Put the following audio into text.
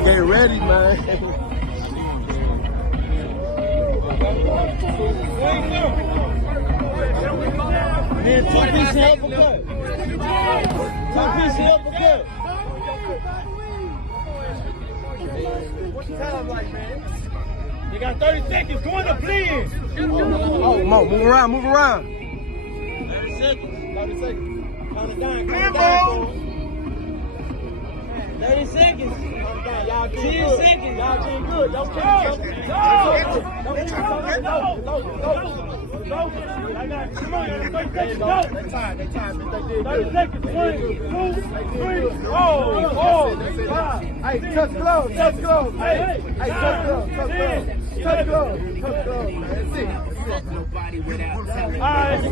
Gotta get ready, man. Man, 2 pieces uppercut. 2 pieces uppercut. What's the time like, man? You got 30 seconds. Go in the bleed. Oh, come on, move around, move around. 30 seconds. 30 seconds. Count it down. Come on. 30 seconds. Y'all 10 good. seconds. Y'all doing good. Don't Go. I got come on, 30 seconds. Go. They tired. They did 30 seconds. 1, 2, 3, 4, 5. Hey, touch gloves. Touch gloves. Hey, touch gloves. Touch gloves. Touch gloves. Touch gloves. That's it. All right.